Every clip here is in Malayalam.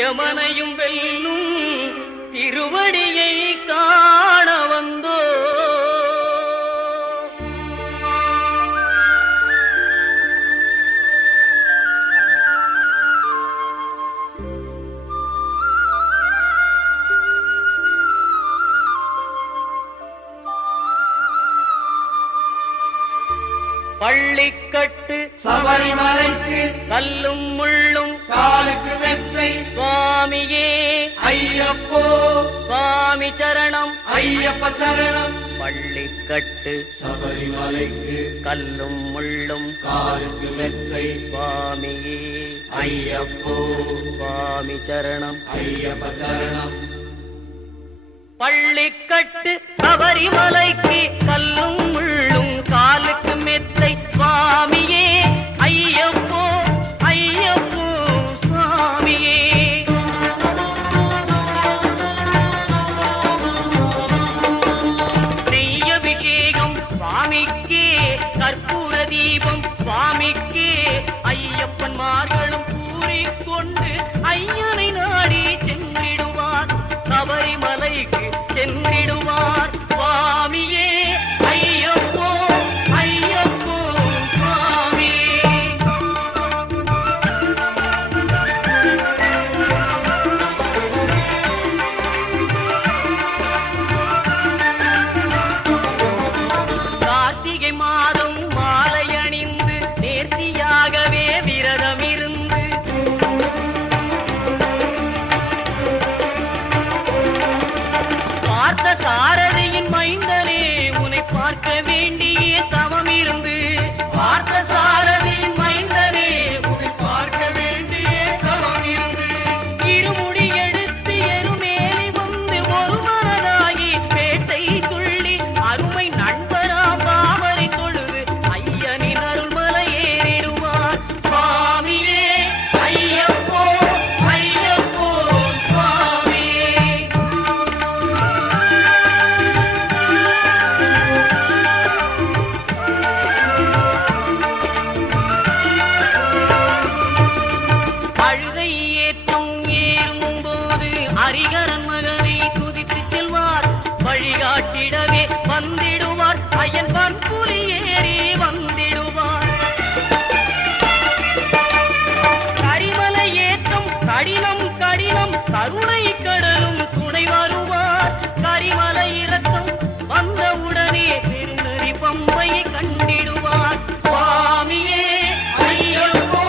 யமனையும் வெல்லும் திருவடியை காண வந்தோ. பள்ளிக்கட்டு சபரிமலைக்கு கல்லும் முள்ளும் காலுக்கு மெத்தை சுவாமியே ஐயப்போ சுவாமி சரணம் ஐயப்ப சரணம். பள்ளிக்கட்டு சபரிமலைக்கு கல்லும் முள்ளும் காலுக்கு மெத்தை சுவாமியே ஐயப்போ சுவாமி சரணம் ஐயப்ப சரணம். பள்ளிக்கட்டு சபரிமலைக்கு கல்லும் முள்ளும் காலுக்கு மெத்தை சுவாமியே ஐயப்போ ஐயப்போ சுவாமியே. நெய்யபிஷேகம் சுவாமிக்கே கற்பூர தீபம் சுவாமிக்கே ஐயப்பன்மார்களும் கூறிக்கொண்டு ஐயனை நாடி சென்றிடுவார் சபரிமலைக்கு சென்றிடுவார் சுவாமியே ஐயப்போ ஐயப்போ சுவாமியே. கார்த்திகை மாதம் மாலை அணிந்து நேர்த்தியாகவே விரதம் இருந்து பார்த்த சாரதியின் மைந்தனே உன்னை பார்க்க வேண்டிய தவம் இருந்து பார்த்த சாரதியின் மைந்தனே உன்னை பார்க்க வேண்டிய தவம் இருந்து இருமுடி எடுத்து எருமேலி வந்து ஒரு மனதாகி பேட்டை துள்ளி அருமை நண்பரா பாவரை தொழுது ஐயனின் அருள்மலை ஏறிடுவார் சுவாமியே ஐயப்போ ஐயப்போ சுவாமியே. அழுகை ஏற்றம் ஏறும்போது ஹரிகரன் மகனை துதித்து செல்வார் வழிகாட்டிடவே வந்திடுவார் ஐயன் பற்புலி ஏறி வந்திடுவார். கரிமலை ஏற்றம் கடினம் கடினம் கருணை கடலும் துணை வருவார். கரிமலை இறக்கம் வந்தவுடனே பெருநெறி பம்பையை கண்டிடுவார் சுவாமியே ஐயப்போ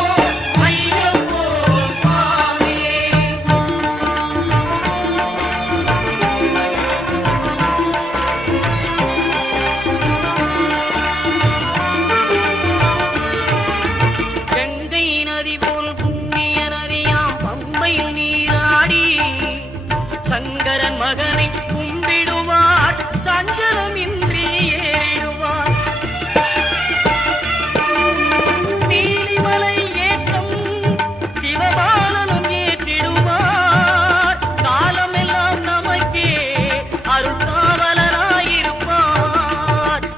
ஐயப்போ சுவாமியே. கங்கை நதி போல் புண்ணிய நதியாம் பம்பையில் நீராடி சங்கரன் மகனை கும்பிடுவார் சஞ்சலமின்றி ஏறிடுவார். நீலிமலை ஏற்றம் சிவபாலனும் ஏற்றிடுவார். காலமெல்லாம் நமக்கே அருள்காவலராயிருப்பார்.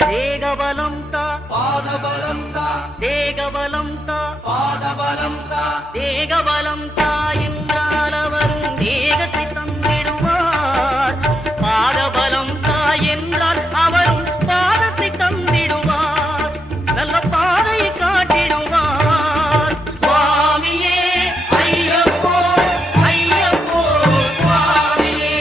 தேகபலம் தா பாதபலம் தா தேகபலம் தா பாதபலம் தா தேகபலம் தா என்றால் அவரும் தேகத்தை தந்திடுவார். பாதபலம் தா என்றால் அவரும் பாதத்தை தந்திடுவார். நல்ல பாதையை காட்டிடுவார் சுவாமியே ஐயப்போ ஐயப்போ சுவாமியே.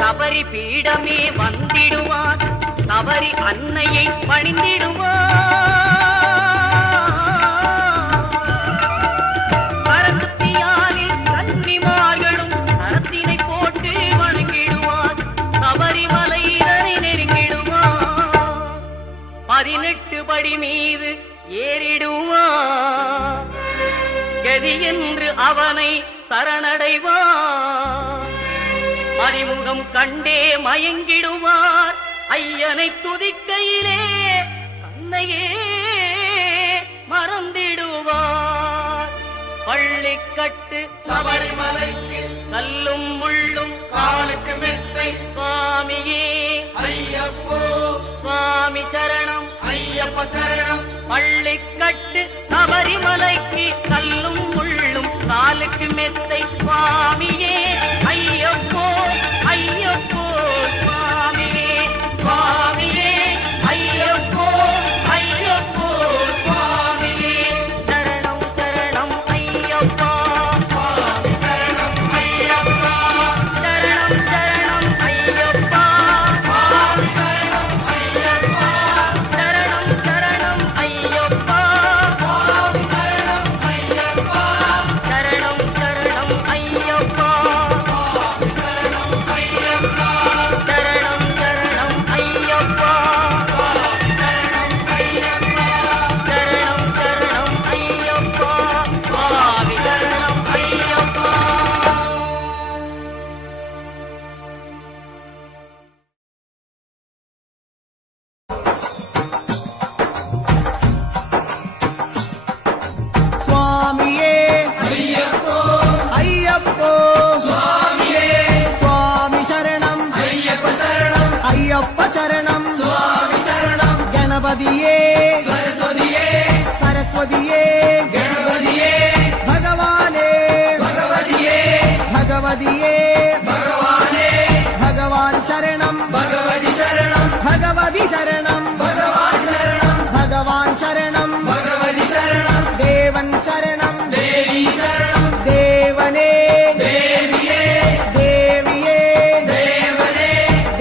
சபரி பீடமே வந்திடுவார். சபரி அன்னையை பணிந்திடுவார். கரத்துத்தியாலில் கன்னிமார்களும் கரத்தினை போட்டு வணங்கிடுவார். சபரிமலையினரை நெருங்கிடுவார். 18 படி மீது ஏறிடுவார். கதி என்று அவனை சரணடைவார். அறிமுகம் கண்டே மயங்கிடுவார். ஐயனை துதிக்கையிலே தன்னையே மறந்திடுவார். பள்ளிக்கட்டு சபரிமலைக்கு கல்லும் முள்ளும் காலுக்கு மெத்தை சுவாமியே சுவாமி சரணம் ஐயப்ப சரணம் பள்ளிக்கட்டு சபரிமலைக்கு கல்லும் முள்ளும் காலுக்கு மெத்தை சுவாமியே ஐயப்போ ஐயப்போ சுவாமியே சுவாமியே ஐயப்போ ஐயப்போ சுவாமியே சரணம் சரணம் ஐயப்பா சுவாமி சரணம் ஐயப்பா சரணம் சரணம் ஐயப்பா சுவாமி சரணம் ஐயப்பா சரணம் சரணம் ஐயப்பா சுவாமி சரணம் ஐயப்பா சரணம் சரணம் ஐயப்பா சுவாமி சரணம் ஐயப்பா சரணம் சரணம் ஐயப்பா சுவாமி சரணம் ஐயப்பா சரணம் சரணம் ஐயப்பா சுவாமி சரணம் ஐயப்பா சுவாமியே ஐயப்போ ஐயப்போ சுவாமியே சுவாமி சரணம் ஐயப்ப சரணம் ஐயப்ப சரணம் சுவாமி சரணம் கணபதியே சரஸ்வதியே சரஸ்வதியே கணபதியே பகவானே பகவதியே பகவதியே பகவானே பகவான் சரணம் பகவதி சரணம் பகவதி சரணம் பகவான் சரணம் பகவான் சரணம் பகவதி சரணம் தேவன் சரணம் தேவி சரணம் தேவனே தேவியே தேவியே தேவனே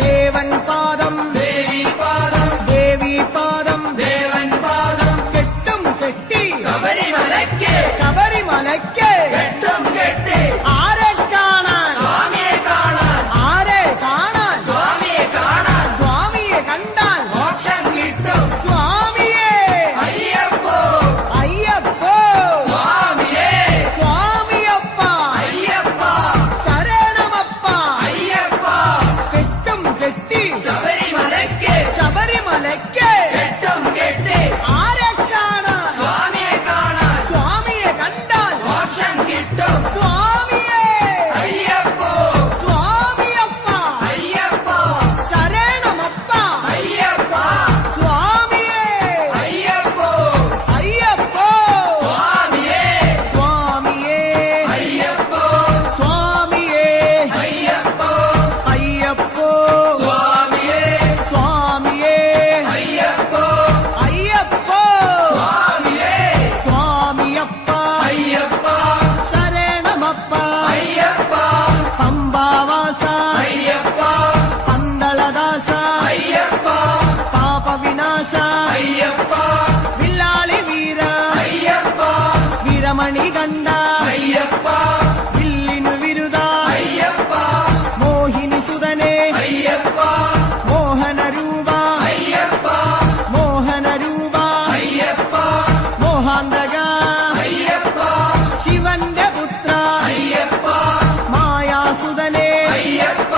தேவன் பாதம் தேவி பாதம் தேவி பாதம் தேவன் பாதம் கெட்டும் கெட்டி ശബരിമലയ്ക്ക് ശബരിമലയ്ക്ക് കെട്ടും കെട്ടി ആരെ കാണാൻ സ്വാമിയെ കാണാൻ ആരെ കാണാൻ സ്വാമിയെ കാണാൻ സ്വാമിയെ കണ്ടാൽ മോക്ഷം കിട്ടും സ്വാമിയെ അയ്യപ്പോ അയ്യപ്പോ സ്വാമിയേ സ്വാമിയപ്പ അയ്യപ്പ ശരണമപ്പ അയ്യപ്പ കെട്ടും കെട്ടി ശബരിമലയ്ക്ക് ശബരിമലയ്ക്ക് കെട്ടും കെട്ടി ആരെ കാണാൻ സ്വാമിയെ കാണാൻ സ്വാമിയെ കണ്ടാൽ മോക്ഷം കിട്ടും സ്വാമിയെ അയ്യപ്പോ സ്വാമിയപ്പ അയ്യപ്പ ശരണമപ്പ അയ്യപ്പ സ്വാമിയെ അയ്യപ്പോ അയ്യപ്പോ സ്വാമിയേ സ്വാമിയേ അയ്യപ്പോ സ്വാമിയേ അയ്യപ്പോ അയ്യപ്പോ സ്വാമിയേ സ്വാമിയേ അയ്യപ്പോ അയ്യപ്പോ സ്വാമിയേ സ്വാമിയപ്പ അയ്യപ്പ ശരണമപ്പ അയ്യപ്പ പമ്പാവാസ അയ്യപ്പ പന്തളദാസ അയ്യപ്പ പാപവിനാശ അയ്യപ്പ വില്ലാളി വീര അയ്യപ്പ വീരമണി കണ്ട അയ്യപ്പ വില്ലിനു വിരുദ അയ്യപ്പ മോഹിനി സുതനെ അയ്യപ്പ മോഹന രൂപ അയ്യപ്പ മോഹന രൂപ അയ്യപ്പ മോഹാന്തക അയ്യപ്പ ശിവന്റെ പുത്ര അയ്യപ്പ മായാസുതനെ അയ്യപ്പ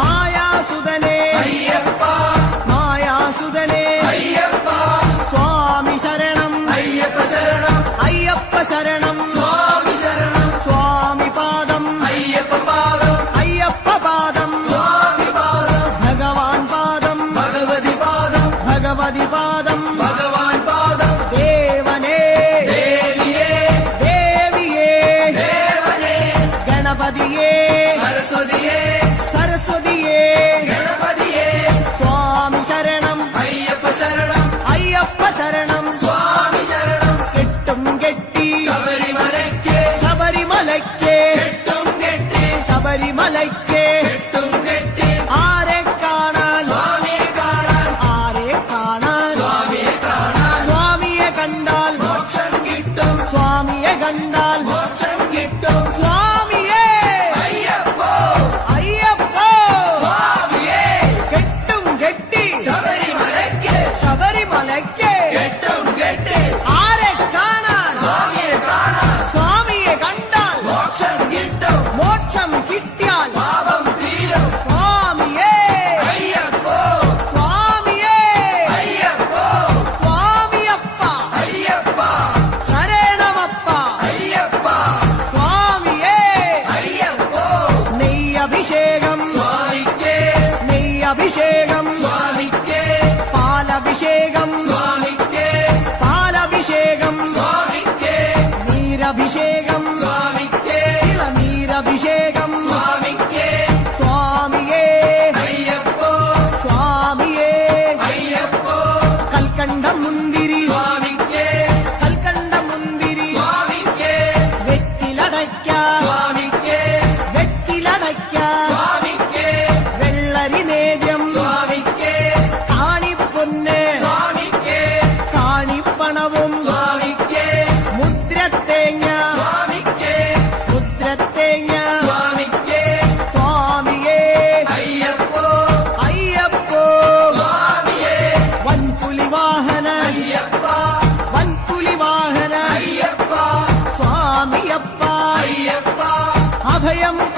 മായാസുതനെ അയ്യപ്പ മായാസുതനെ അയ്യപ്പ സ്വാമി ശരണം അയ്യപ്പ ശരണം അയ്യപ്പ ശരണം സ്വാമി ശരണം സ്വാമി പാദം അയ്യപ്പ പാദം അയ്യപ്പ പാദം സ്വാമി പാദം ഭഗവാൻ പാദം ഭഗവതി പാദം ഭഗവതി പാദം ഭഗവാൻ പാദം ദേവനേ ദേവിയേ ദേവിയേ ദേവനേ ഗണപതിയേ സരസ്വതിയേ സരസ്വതിയേ ഗണപതിയേ സ്വാമി ശരണം അയ്യപ്പ ശരണം അയ്യപ്പ ശരണം സ്വാമി ശരണം കെട്ടും കെട്ടി ശബരിമലയ്ക്ക് ശബരിമലയ്ക്ക് കെട്ടും കെട്ടി ശബരിമലയ്ക്ക് കെട്ടും കെട്ടി ആരെ കാണാൻ സ്വാമിയെ കാണാൻ ആരെ കാണാൻ സ്വാമിയെ കാണാൻ സ്വാമിയെ കണ്ടാൽ മോക്ഷം കിട്ടും സ്വാമിയെ കണ്ടാൽ മോക്ഷം കിട്ടും സ്വാമിയെ അയ്യപ്പോ അയ്യപ്പോ സ്വാമിയേ കെട്ടും കെട്ടി ശബരിമലയ്ക്ക് ശബരിമലയ്ക്ക് കെട്ടും കെട്ടി ആരെ കാണാൻ സ്വാമിയെ കാണാൻ സ്വാമിയെ കണ്ടാൽ മോക്ഷം കിട്ടും മോക്ഷം കിട്ടിയാൽ പാപ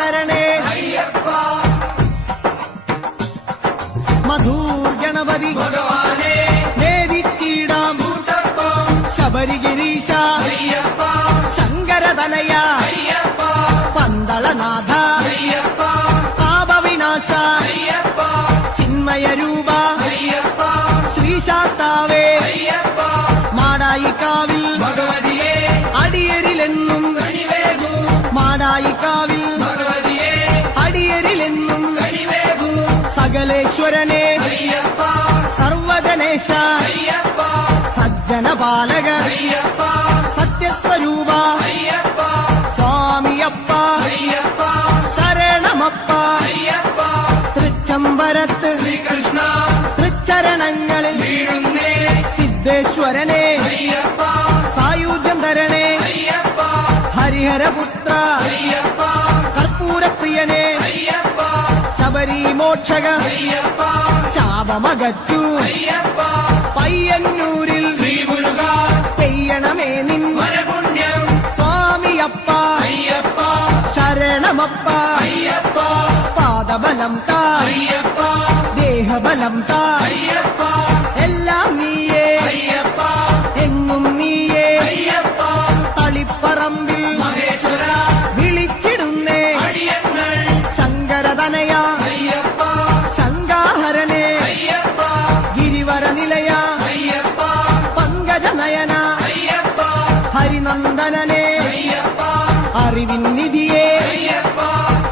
തരണേ അയ്യപ്പ മധൂർ ഗണപതി ഭഗവാനെ നേദിച്ചിടാം കൂട്ടപ്പം ശബരിഗിരീശ അയ്യപ്പ ശങ്കരതനയ അയ്യപ്പ പന്തളനാഥ അയ്യപ്പ പാപവിനാശ അയ്യപ്പ ചിന്മയരൂപ അയ്യപ്പ ശ്രീശാസ്താവേ അയ്യപ്പ മാടായിക്കാവിൽ ഭഗവതിയെ അടിയരിലെന്നും കനിവേകൂ മാടായിക്കാവിൽ ഭഗവതിയെ അടിയരിലെന്നും കനിവേകൂ സകലേശ്വരനെ അയ്യപ്പ സർവഗണേശ അയ്യപ്പ സജ്ജനപാലക അയ്യപ്പ സത്യസ്വരൂപ അയ്യപ്പ സ്വാമിയപ്പ അയ്യപ്പ ശരണമപ്പ അയ്യപ്പ തൃച്ചംബരത്ത് ശ്രീകൃഷ്ണ തൃച്ചരണങ്ങളിൽ വീഴുന്നേ സിദ്ധേശ്വരനെ അയ്യപ്പ സായുജ്യം തരണേ അയ്യപ്പ ഹരിഹരപുത്ര അയ്യപ്പ കർപ്പൂരപ്രിയനെ അയ്യപ്പ ശബരി മോക്ഷക അയ്യപ്പ ശാപമകറ്റു അയ്യപ്പ പയ്യന്നൂരിൽ ശ്രീമുരുക പെയ്യണമേ നിൻ വരപുണ്യം സ്വാമിയപ്പ അയ്യപ്പ ശരണമപ്പ അയ്യപ്പ പാദബലം താ അയ്യപ്പ ദേഹബലം താ അയ്യപ്പ എല്ലാം നീയേ അയ്യപ്പ എങ്ങും നീയേ അയ്യപ്പ തളിപ്പറമ്പിൽ മഹേശ്വര വിളിച്ചിടുന്നേ അടിയങ്ങൾ ശങ്കരതനയ അയ്യപ്പ ശങ്കാഹരനെ അയ്യപ്പ ഗിരിവര നിലയ അയ്യപ്പ പങ്കജനയന അയ്യപ്പ ഹരിനന്ദനനെ അയ്യപ്പ അറിവിൻ നിധിയെ അയ്യപ്പ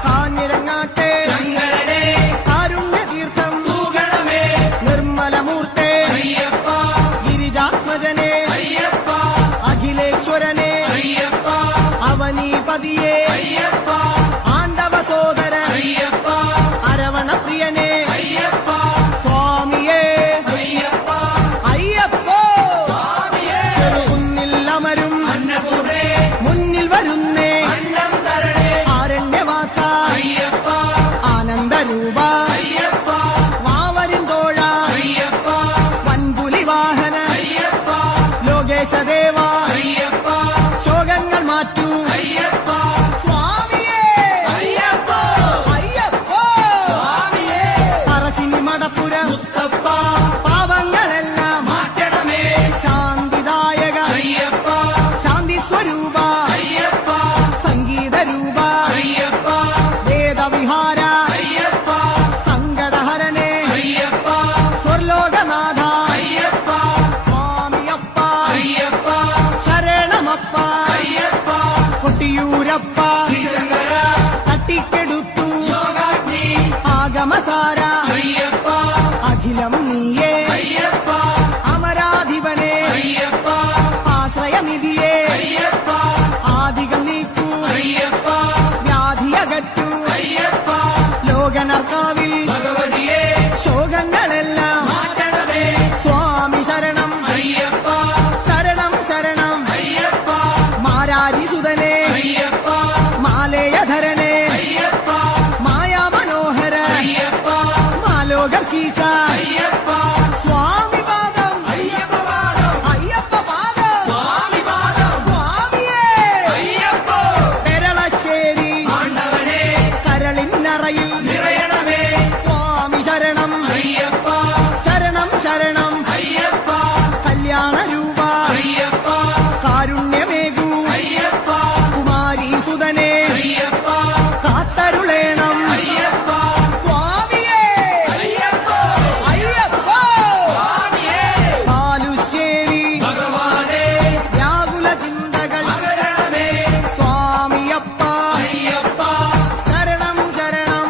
കാഞ്ഞിരങ്ങാട്ടെ ശങ്കരനെ കാരുണ്യതീർത്ഥം തൂകണമേ നിർമ്മലമൂർത്തെ അയ്യപ്പ ഗിരിജാത്മജനെ അയ്യപ്പ അഖിലേശ്വരനെ അയ്യപ്പ അവനീപതിയെ അയ്യപ്പ ആണ്ടവ സോദര അയ്യപ്പ അരവണപ്രിയനെ അയ്യപ്പ സ്വാമിയേ അയ്യപ്പ അയ്യപ്പോ സ്വാമിയേ ചെറുകുന്നിൽ അമരും അന്നപൂർണേ മുന്നിൽ വരുന്നേ അന്നം തരണേ ആരണ്യവാസ അയ്യപ്പ ആനന്ദരൂപ അയ്യപ്പ വാവരിൻ തോഴ അയ്യപ്പ വൻപുലി വാഹന അയ്യപ്പ ലോകേശദേവ അയ്യപ്പ ശോകങ്ങൾ മാറ്റൂ അയ്യപ്പ സ്വാമിയേ അയ്യപ്പ അയ്യപ്പോ സ്വാമിയേ പറശ്ശിനി മടപ്പുരം മുത്തപ്പ പാവങ്ങളെല്ലാം മാറ്റണമേ ശാന്തിദായക അയ്യപ്പ ശാന്തി സ്വരൂപ അയ്യപ്പ സംഗീതരൂപ അയ്യപ്പ വേദവിഹാര അയ്യപ്പ സങ്കടഹരനെ അയ്യപ്പ സ്വർലോകനാഥ അയ്യപ്പ സ്വാമിയപ്പ അയ്യപ്പ ശരണമപ്പ അയ്യപ്പ കൊട്ടിയൂരപ്പ ശ്രീശങ്കര തട്ടിക്കെടുത്തു യോഗാഗ്നി ആഗമസാര അയ്യപ്പ അഖിലം നീയേ അയ്യപ്പ അമരാധിപനെ അയ്യപ്പ ആശ്രയനിധിയെ അയ്യപ്പ ആദികൾ നീക്കൂ അയ്യപ്പ വ്യാധിയകറ്റു അയ്യപ്പ ലോകനർക്കാവിൽ ഭഗവതിയെ ശോകങ്ങളെല്ലാം മാറ്റണമേ സ്വാമി ശരണം അയ്യപ്പ ശരണം ശരണം അയ്യപ്പ മാരാരിസുതനെ അയ്യപ്പ മാലേയധരനെ അയ്യപ്പ മായാമനോഹര അയ്യപ്പ മാലോകീസ അയ്യപ്പ സ്വാമി പാദം അയ്യപ്പ പാദം അയ്യപ്പ പാദം സ്വാമി പാദം സ്വാമിയേ അയ്യപ്പ പെരളശ്ശേരി ആണ്ടവനെ കരളിന്നറയിൽ നിറയണമേ സ്വാമി ശരണം അയ്യപ്പ ശരണം ശരണം അയ്യപ്പ കല്യാണരൂപ അയ്യപ്പ കാരുണ്യമേകൂ അയ്യപ്പ കുമാരീസുതനെ അയ്യപ്പ കാത്തരുളേണം അയ്യപ്പ സ്വാമിയേ അയ്യപ്പ അയ്യപ്പ സ്വാമിയേ പാലുശ്ശേരി ഭഗവാനെ വ്യാകുല ചിന്തകൾ അകരണമേ സ്വാമിയപ്പ അയ്യപ്പ ശരണം ശരണം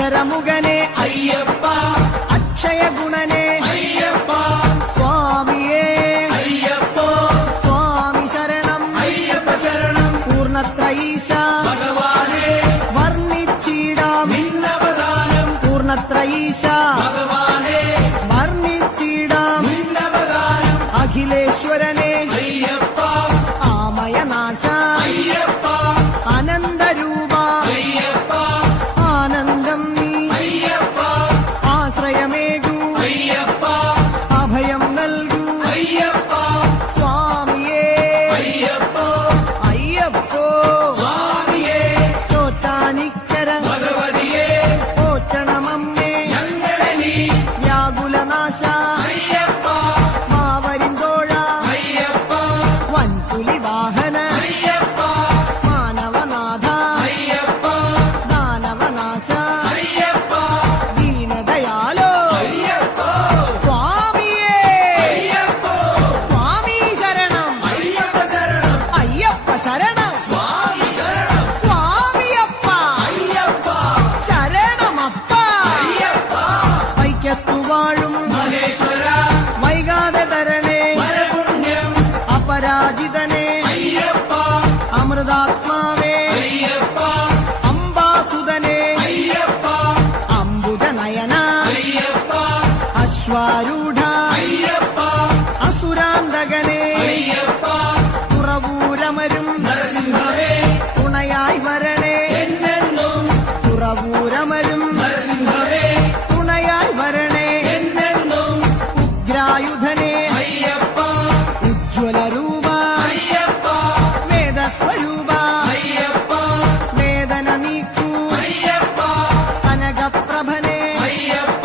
അക്ഷരമുഖനെ അയ്യപ്പ അക്ഷയഗുണനെ അയ്യപ്പ സ്വാമിയേ അയ്യപ്പോ സ്വാമി ശരണം അയ്യപ്പ ശരണം പൂർണ്ണത്രയീശ ഭഗവാനെ വർണ്ണിച്ചിടാം നിന്നവദാനം പൂർണ്ണത്രയീശ ഭഗവാനെ വർണ്ണിച്ചിടാം നിന്നവദാനം അഖിലേശ്വരനെ അയ്യപ്പ ആമയനാശ അയ്യപ്പ അനന്തരൂപ അയ്യപ്പ ആനന്ദം നീ അയ്യപ്പ ആശ്രയമേകൂ അയ്യപ്പ അഭയം നൽകൂ അയ്യപ്പ സ്വാമിയേ അയ്യപ്പോ അയ്യപ്പോ സ്വാമിയേ ചോറ്റാനിക്കര ഭഗവതിയെ പോറ്റണമമ്മേ ഞങ്ങളെ നീ വ്യാകുലനാശ അയ്യപ്പ മാവരിന്തോഴ അയ്യപ്പ വൻപുലി വാഹന അയ്യപ്പ മാനവനാഥ അയ്യപ്പ ദാനവനാശ അയ്യപ്പ ദീനദയാലോ അയ്യപ്പ സ്വാമിയേ അയ്യപ്പോ സ്വാമി ശരണം അയ്യപ്പ ശരണം അയ്യപ്പ ശരണം സ്വാമി ശരണം സ്വാമിയപ്പ അയ്യപ്പ ശരണമപ്പ അയ്യപ്പ വൈക്കത്തു വാഴും മഹേശ്വര വൈകാതെ തരണേ പരപുണ്യം അപരാജിതനെ അയ്യപ്പ അമൃതാത്മാവേ അയ്യപ്പ അംബാസുതനെ അയ്യപ്പ അംബുജനയന അയ്യപ്പ അശ്വാരൂഢ അയ്യപ്പ അസുരാന്തകനെ അയ്യപ്പ തുറവൂരമരും നരസിംഹവേ തുണയായി വരണേ എന്നെന്നും തുറവൂരമരും നരസിംഹവേ തുണയായി വരണേ എന്നെന്നും ഉഗ്രായുധനെ അയ്യപ്പ ഉജ്ജ്വലരൂപ അയ്യപ്പ വേദസ്വരൂപ അയ്യപ്പ വേദന നീക്കൂ അയ്യപ്പ കനകപ്രഭനെ അയ്യപ്പ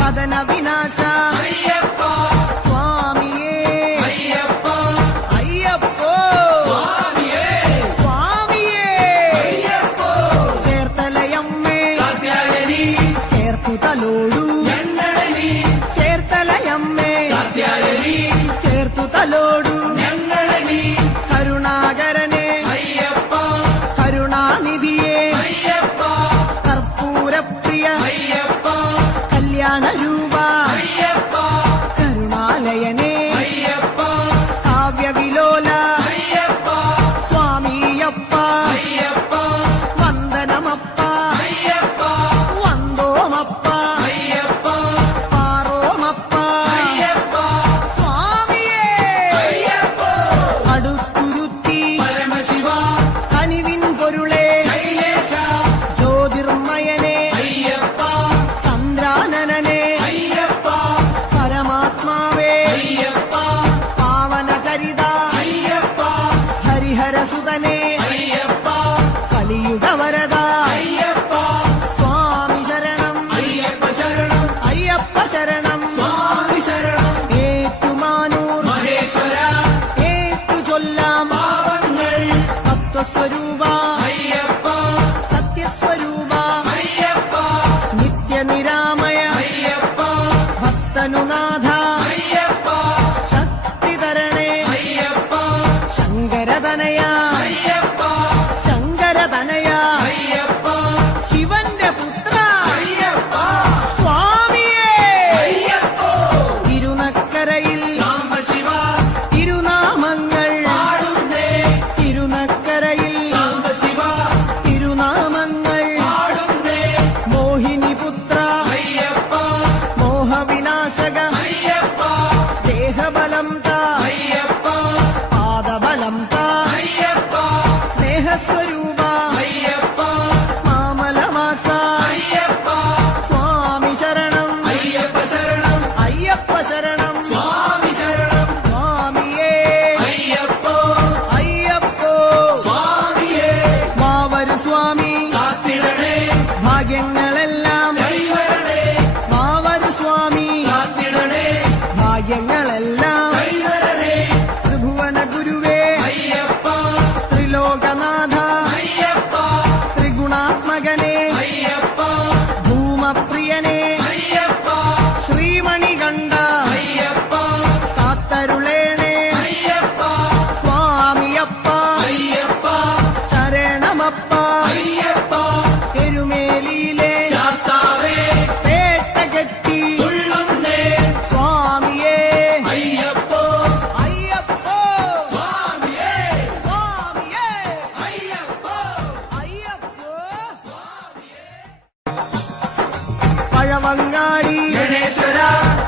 കഥന വിനാശ അയ്യപ്പ സ്വാമിയേ അയ്യപ്പ അയ്യപ്പോ സ്വാമിയേ സ്വാമിയേ അയ്യപ്പോ ചേർത്തലയമ്മേ കാത്യായനി ചേർത്തു തലോടൂ ഞങ്ങളെ നീ ചേർത്തലയമ്മേ കാത്യായനി ചേർത്തു തലോടൂ ഞങ്ങളെ നീ കരുണാകരനെ അയ്യപ്പ കരുണാനിധിയെ അയ്യപ്പ കർപ്പൂരപ്രിയ അയ്യപ്പ കല്യാണരൂപ അയ്യപ്പ കരുണാലയനെ അയ്യപ്പ കാവ്യവിലോല അയ്യപ്പ സ്വാമിയപ്പ അയ്യപ്പ വന്ദനമപ്പ അയ്യപ്പ വന്ദോമപ്പ അയ്യപ്പ പാറോമപ്പ അയ്യപ്പ സ്വാമിയേ അയ്യപ്പ അടുത്തുരുത്തി പരമശിവ കനിവിൻ പൊരുളെ ശൈലേശ ജ്യോതിർമയനെ അയ്യപ്പ ചന്ദ്രാനനനെ അയ്യപ്പ പരമാത്മാവേ അയ്യപ്പ പാവനചരിത അയ്യപ്പ ഹരിഹരസുതനെ അയ്യപ്പ കലിയുഗവരദ അയ്യപ്പ സ്വാമി ശരണം അയ്യപ്പ ശരണം അയ്യപ്പ ശരണം സ്വാമി ശരണം ഏറ്റുമാനൂർ മഹേശ്വര ഏറ്റു ചൊല്ലാം പാവങ്ങൾ തത്വസ്വരൂപ അയ്യപ്പ സത്യസ്വരൂപ അയ്യപ്പ നിത്യനിരാമയ അയ്യപ്പ ഭക്തനുനാഥ അയ്യപ്പ ശക്തിധരണേ അയ്യപ്പ ശങ്കരതനയ അയ്യപ്പ ശങ്കരതനയ അയ്യപ്പ ശിവന്റെ പുത്ര അയ്യപ്പ സ്വാമിയേ അയ്യപ്പോ തിരുനക്കരയിൽ സാംബശിവ തിരുനാമങ്ങൾ പാടുന്നേ തിരുനക്കരയിൽ സാംബശിവ തിരുനാമങ്ങൾ പാടുന്നേ മോഹിനിപുത്ര അയ്യപ്പ മോഹവിനാശക അയ്യപ്പ ദേഹബലം താ അയ്യപ്പ പാദബലം താ അയ്യപ്പ സ്നേഹസ്വരൂപ അയ്യപ്പ മാമലവാസ അയ്യപ്പ സ്വാമി ശരണം അയ്യപ്പ ശരണം അയ്യപ്പ ശരണം സ്വാമി ശരണം സ്വാമിയേ അയ്യപ്പോ അയ്യപ്പോ സ്വാമിയേ മാവരു സ്വാമി കാത്തിടണേ ഭാഗ്യങ്ങളെല്ലാം അയ്യപ്പ പഴവങ്ങാടി ഗണേശ്വര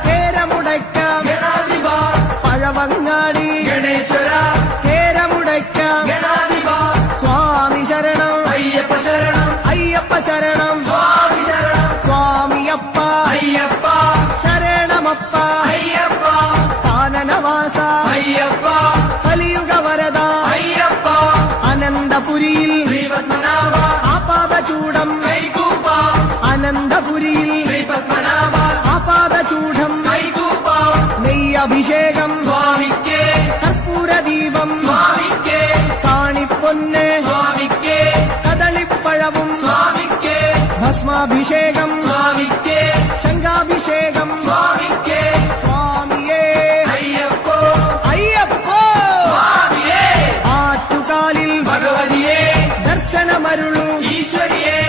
കേരമുടയ്ക്കാം ഗണാധിപ പഴവങ്ങാടി ഗണേശ്വര കേരമുടയ്ക്കാം ഗണാധിപ സ്വാമി ശരണം അയ്യപ്പ ശരണം അയ്യപ്പ ശരണം സ്വാമി ശരണം സ്വാമിയപ്പ അയ്യപ്പ ശരണമപ്പ അയ്യപ്പ കാനനവാസ അയ്യപ്പ കലിയുഗ വരദ അയ്യപ്പ അനന്തപുരിയിൽ ശ്രീപത്മനാഭ ആപാദചൂടം കൈകൂപ്പ അനന്തപുരിയിൽ ശ്രീപത്മനാഭ ആപാദചൂഢം കൈകൂപ്പ നെയ്യഭിഷേകം സ്വാമിക്ക് കർപ്പൂരദീപം സ്വാമിക്ക് കാണിപ്പൊന്ന് സ്വാമിക്ക് കദളിപ്പഴവും സ്വാമിക്ക് ഭസ്മാഭിഷേകം സ്വാമിക്ക് ശംഖാഭിഷേകം സ്വാമിക്ക് സ്വാമിയേ അയ്യപ്പോ അയ്യപ്പോ സ്വാമിയേ ആറ്റുകാലിൽ ഭഗവതിയെ ദർശനമരുളു ഈശ്വരിയെ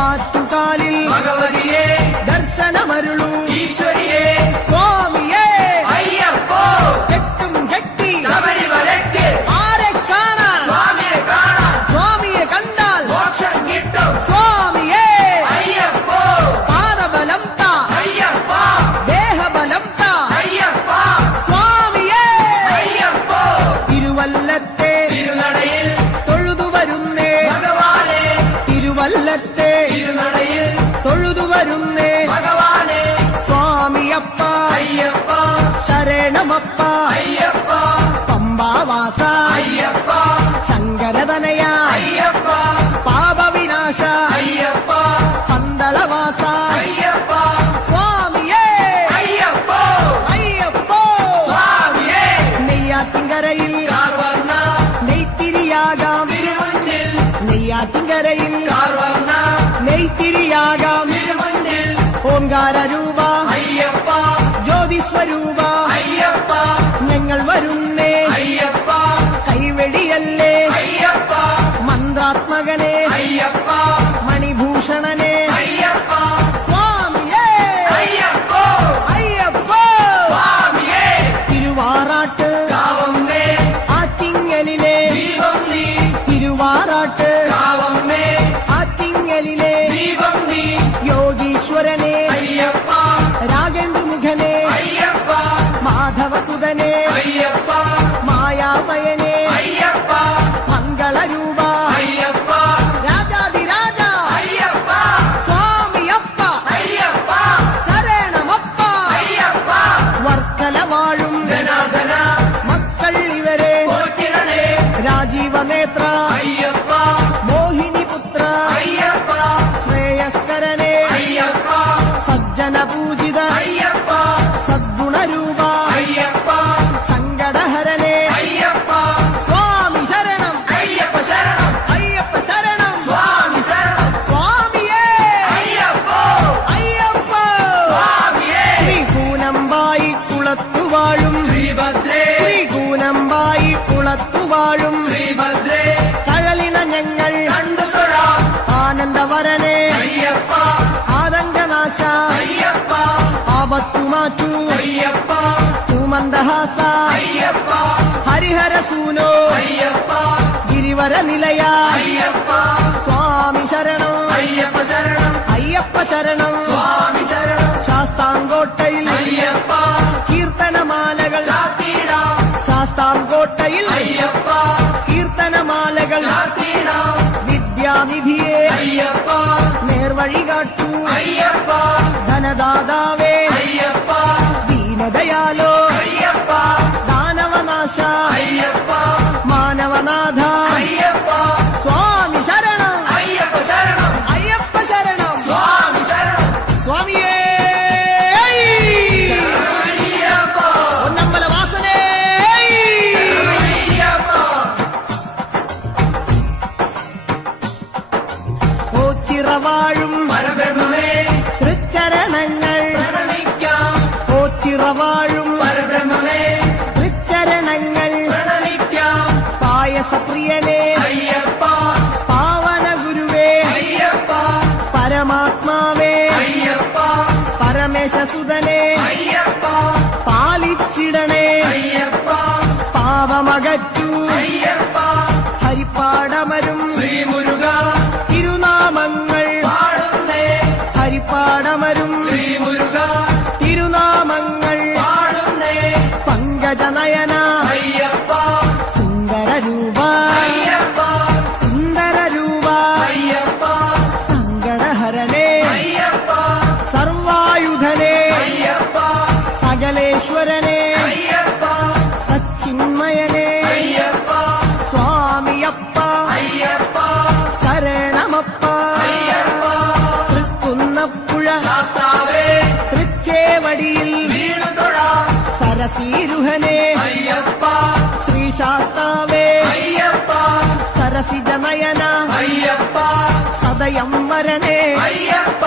ആറ്റുകാലിൽ ഭഗവതിയെ ദർശനമരുളു ഈശ്വരിയെ സ്വാമിയേ അയ്യപ്പോ കെട്ടും കെട്ടി ശബരിമലയ്ക്ക് ആരെ കാണാൻ സ്വാമിയെ കാണാൻ സ്വാമിയെ കണ്ടാൽ മോക്ഷം കിട്ടും സ്വാമിയേ അയ്യപ്പോ പാദബലം താ അയ്യപ്പ ദേഹബലം താ അയ്യപ്പ സ്വാമിയേ അയ്യപ്പോ തിരുവല്ലത്തെ തിരുനടയിൽ തൊഴുതുവരുന്നേ ഭഗവാനെ തിരുവല്ലത്തെ തിരുനടയിൽ തൊഴുതുവരുന്നേ ഭഗവാനെ സ്വാമിയപ്പ അയ്യപ്പ ശരണമപ്പ അയ്യപ്പ പമ്പാവാസ അയ്യപ്പ ശങ്കരതനയ അയ്യപ്പ പാപവിനാശ അയ്യപ്പ പന്തളവാസ അയ്യപ്പ സ്വാമിയേ അയ്യപ്പോ അയ്യപ്പോ സ്വാമിയേ നെയ്യാറ്റിൻകരയിൽ കാർവർണ്ണ നെയ്ത്തിരിയാകാം തിരുമുന്നിൽ നെയ്യാറ്റിൻകരയിൽ കാർവർണ്ണ നെയ്ത്തിരിയാകാം തിരുമുന്നിൽ ഓംകാര രൂപ അയ്യപ്പ ജ്യോതിസ്വരൂപ അയ്യപ്പ ഞങ്ങൾ വരുന്നേ അയ്യപ്പ കൈവെടിയല്ലേ അയ്യപ്പ മന്ത്രാത്മകനെ അയ്യപ്പ മണിഭൂഷണനെ അയ്യപ്പ സ്വാമിയേ അയ്യപ്പോ അയ്യപ്പോ സ്വാമിയേ തിരുവാറാട്ട് കാവമ്മേ ആറ്റിങ്ങലിലെ ദീപം നീ തിരുവാറാട്ട് കാവമ്മേ ആറ്റിങ്ങലിലെ ദീപം നീ യോഗീശ്വരനെ അയ്യപ്പ രാഗേന്ദ്രമുഖനെ അയ്യപ്പ മാധവസുതനെ അയ്യപ്പ മായാമയനെ അയ്യപ്പ മംഗളരൂപ അയ്യപ്പ രാജാതിരാജ അയ്യപ്പ സ്വാമിയപ്പ അയ്യപ്പ ശരണമപ്പ അയ്യപ്പ വർക്കല വാഴും ധനാധന മക്കൾ ഇവരെ പോറ്റിടണേ രാജീവനേത്ര അയ്യപ്പ മോഹിനിപുത്ര അയ്യപ്പ ശ്രേയസ്കരനെ അയ്യപ്പ സജ്ജന പൂജിത അയ്യപ്പ സദ്ഗുണരൂപ അയ്യപ്പ സങ്കടഹരനെ അയ്യപ്പ സ്വാമി ശരണം അയ്യപ്പ ശരണം അയ്യപ്പ ശരണം സ്വാമി ശരണം സ്വാമിയേ അയ്യപ്പോ അയ്യപ്പ സ്വാമിയേ ശ്രീകൂനമ്പായി കുളത്തുവാഴും ശ്രീഭദ്രേ ശ്രീകൂനമ്പായി കുളത്തുവാഴും ശ്രീഭദ്രേ കഴലിന ഞങ്ങൾ കണ്ടുതൊഴാം ആനന്ദവരനെ അയ്യപ്പ ആതങ്കനാശ അയ്യപ്പ ആപത്തുമാറ്റു അയ്യപ്പ തൂമന്ദഹാസ അയ്യപ്പ ഹരിഹരസൂനോ അയ്യപ്പ ഗിരിവര നിലയ അയ്യപ്പ സ്വാമി ശരണം അയ്യപ്പ ശരണം അയ്യപ്പ ശരണം സ്വാമി ശരണം ശാസ്താംകോട്ടയിൽ അയ്യപ്പ കീർത്തനമാലകൾ ചാത്തിടാം ശാസ്താംകോട്ടയിൽ അയ്യപ്പ കീർത്തനമാലകൾ ചാത്തിടാം വിദ്യാനിധിയെ അയ്യപ്പ നേർവഴി കാട്ടൂ അയ്യപ്പ ധനദാതാവേ അയ്യപ്പ ദീനദയാലോ അയ്യപ്പ ദാനവനാശ അയ്യപ്പ മാനവനാഥ അയ്യപ്പ സ്വാമി ശരണം അയ്യപ്പ ശരണം അയ്യപ്പ ശരണം സ്വാമി ശരണം സ്വാമിയേ അയ്യപ്പ പൊന്നമ്പല വാസനേ അയ്യപ്പ ഓച്ചിറവാഴും പരബ്രഹ്മമേ തൃച്ചരണങ്ങൾ പ്രണമിക്കാം ഓച്ചിറവാഴും പരബ്രഹ്മമേ തൃച്ചരണങ്ങൾ പ്രണമിക്കാം പായസപ്രിയനെ അയ്യപ്പ പാവന ഗുരുവേ അയ്യപ്പ പരമാത്മാവേ അയ്യപ്പ പരമേശസുതനെ അയ്യപ്പ പാലിച്ചിടണേ അയ്യപ്പ പാപമകറ്റൂ അയ്യപ്പ ഹരിപ്പാടമരും ശ്രീമുരുക തിരുനാമങ്ങൾ പാടുന്നേ ഹരിപ്പാടമരും ശ്രീ ശാസ്താവേ തൃച്ചേവടിയിൽ വീണു തൊഴാം സരസീരുഹനെ അയ്യപ്പ ശ്രീ ശാസ്താവേ അയ്യപ്പ സരസിജനയന അയ്യപ്പ സദയം വരണേ അയ്യപ്പ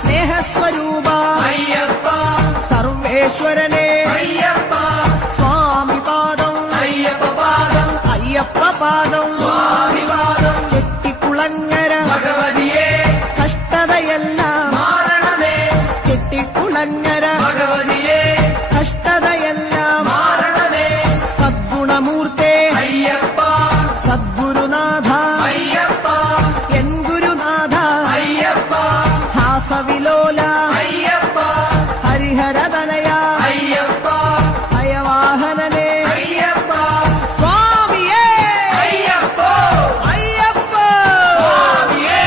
സ്നേഹസ്വരൂപ അയ്യപ്പ സർവേശ്വരനെ അയ്യപ്പ സ്വാമി പാദം അയ്യപ്പ പാദം അയ്യപ്പ പാദം സ്വാമി പാദം ചെട്ടിക്കുളങ്ങര ഭഗവതിയെ കഷ്ടതയെല്ലാം മാറണമേ ചെട്ടിക്കുളങ്ങര ഭഗവതിയെ കഷ്ടതയെല്ലാം മാറണമേ സദ്ഗുണമൂർത്തേ അയ്യപ്പ സദ്ഗുരുനാഥ അയ്യപ്പ എൻ ഗുരുനാഥ അയ്യപ്പ ഹാസവിലോല അയ്യപ്പ ഹരിഹരതനയ അയ്യപ്പ ഭയവാഹനനെ അയ്യപ്പ സ്വാമിയേ അയ്യപ്പ അയ്യപ്പ സ്വാമിയേ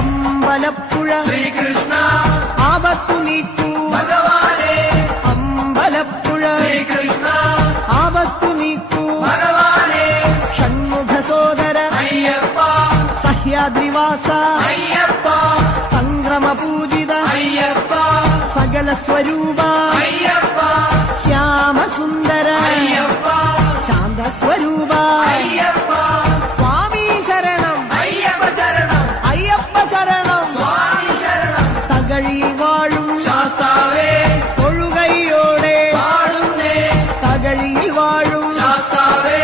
അമ്പലപ്പുഴ ശ്രീകൃഷ്ണ ആപത്തു നീക്കൂ ഭഗവാനേ അമ്പലപ്പുഴ ശ്രീകൃഷ്ണ ആപത്തു നീക്കൂ ഭഗവാനേ ഷൺമുഖ സോദര അയ്യപ്പ സഹ്യാദ്രിവാസ അയ്യപ്പ സംക്രമപൂജിത അയ്യപ്പ സകല സ്വരൂപ അയ്യപ്പ ശ്യാമസുന്ദര അയ്യപ്പ ശാന്തസ്വരൂപ അയ്യപ്പ സ്വാമി ശരണം അയ്യപ്പ ശരണം അയ്യപ്പ ശരണം സ്വാമി ശരണം തകഴി വാഴും ശാസ്താവേ തൊഴുകൈയോടെ പാടുന്നേ തകഴിയിൽ വാഴും ശാസ്താവേ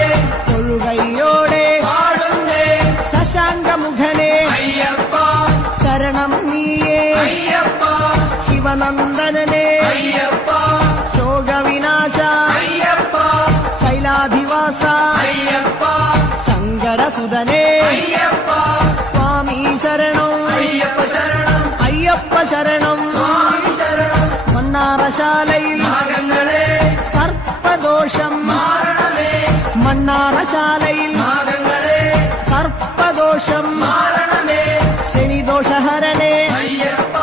തൊഴുകൈയോടെ പാടുന്നേ ശശാങ്കമുഖനെ അയ്യപ്പ ശരണം നീയേ അയ്യപ്പ ശിവനന്ദനനെ അയ്യപ്പ ശോകവിനാശ അയ്യപ്പ ശൈലാധിവാസ അയ്യപ്പ ശങ്കരസുതനെ അയ്യപ്പ സ്വാമി ശരണം അയ്യപ്പ ശരണം അയ്യപ്പ ശരണം സ്വാമി ശരണം മണ്ണാറശാലയിൽ നാഗങ്ങളെ സർപ്പദോഷം മാറണമേ മണ്ണാറശാലയിൽ നാഗങ്ങളെ സർപ്പദോഷം മാറണമേ ശനിദോഷഹരനെ അയ്യപ്പ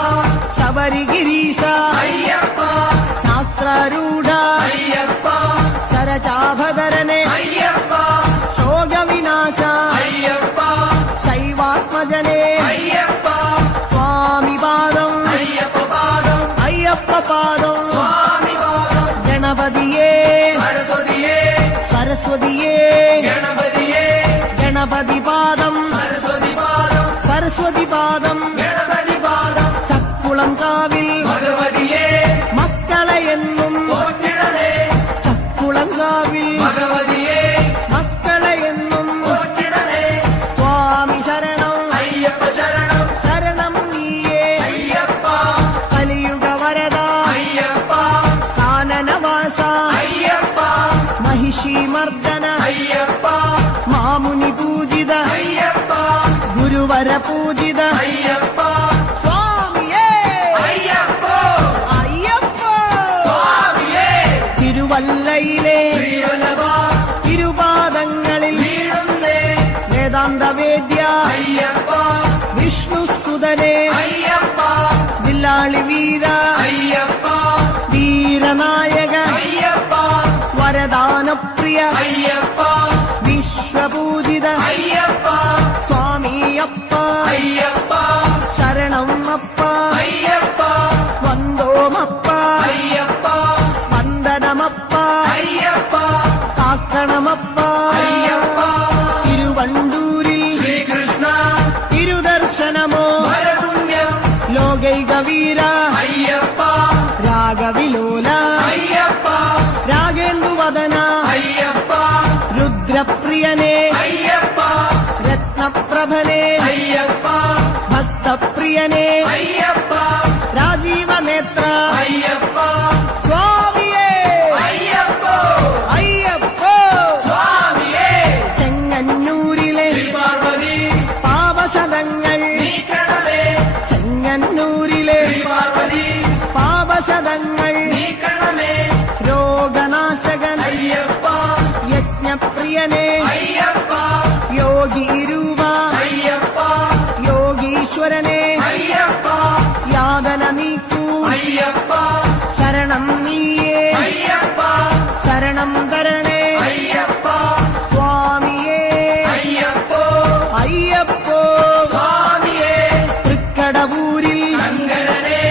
ശബരിഗിരീശ അയ്യപ്പ ശാസ്ത്രരൂഢ അയ്യപ്പ ശരചാഭധരനെ അയ്യപ്പ ശോകവിനാശ അയ്യപ്പ ശൈവാത്മജനെ അയ്യപ്പ സ്വാമി പാദം അയ്യപ്പ പാദം അയ്യപ്പ പാദം സ്വാമി പാദം ഗണപതിയേ സരസ്വതിയെ സരസ്വതിയേ ഗണപതിയെ ഗണപതി പാദം സരസ്വതി പാദം സരസ്വതി പാദം ഗണപതി പാദം ചക്കുളം കാവിൽ ഭഗവതിയെ മക്കളെ എന്നും പോറ്റിടണേ ചക്കുളം കാവിൽ ഭഗവതിയെ മക്കളെ എന്നും പോറ്റിടണേ സ്വാമി ശരണം അയ്യപ്പ ശരണം ശരണം നീയേ അയ്യപ്പ കലിയുഗ വരദ അയ്യപ്പ കാനനവാസ അയ്യപ്പ മഹിഷി മർദ്ദന അയ്യപ്പ മാമുനി പൂജിത അയ്യപ്പ ഗുരുവര പൂജിത അയ്യപ്പ സ്വാമിയേ അയ്യപ്പ അയ്യപ്പ സ്വാമിയേ തിരുവല്ലയിലെ ശ്രീവല്ലഭ തിരുപാദങ്ങളിൽ വീഴുന്നേ വേദാന്തവേദ്യ അയ്യപ്പ വിഷ്ണുസുതനെ അയ്യപ്പ വില്ലാളി വീര അയ്യപ്പ വീരനായക അയ്യപ്പ വരദാനപ്രിയ അയ്യപ്പ വിശ്വപൂജിത അയ്യപ്പ സ്വാമിയപ്പ അയ്യപ്പ ശരണം അപ്പ അയ്യപ്പ വന്ദോമപ്പ അയ്യപ്പ വന്ദനമപ്പ അയ്യപ്പ കാക്കണമപ്പ അയ്യപ്പ തിരുവണ്ടൂരിൽ ശ്രീകൃഷ്ണ തിരുദർശനമോ വരപുണ്യം ലോകൈക വീര അയ്യപ്പ രാഗവിലോല അയ്യപ്പ രാഗേന്ദുവദന അയ്യപ്പ രുദ്രപ്രിയനെ അയ്യപ്പ രത്നപ്രഭനെ അയ്യപ്പ ഭക്തപ്രിയനെ അയ്യപ്പ രാജീവനേത്ര അയ്യപ്പ സ്വാമിയേ അയ്യപ്പ അയ്യപ്പ സ്വാമിയേ ചെങ്ങന്നൂരിലെ ശ്രീപാർവതി പാപശതങ്ങൾ നീക്കണമേ ചെങ്ങന്നൂരിലെ ശ്രീപാർവതി പാപശതങ്ങൾ നീക്കണമേ രോഗനാശകൻ അയ്യപ്പ യജ്ഞപ്രിയനെ അയ്യപ്പ യോഗീരൂപ അയ്യപ്പ യോഗീശ്വരനെ അയ്യപ്പ യാതന നീക്കൂ അയ്യപ്പ ശരണം നീയേ അയ്യപ്പ ശരണം തരണേ അയ്യപ്പ സ്വാമിയേ അയ്യപ്പ അയ്യപ്പോ സ്വാമിയേ തൃക്കടവൂരിൽ ശങ്കരനെ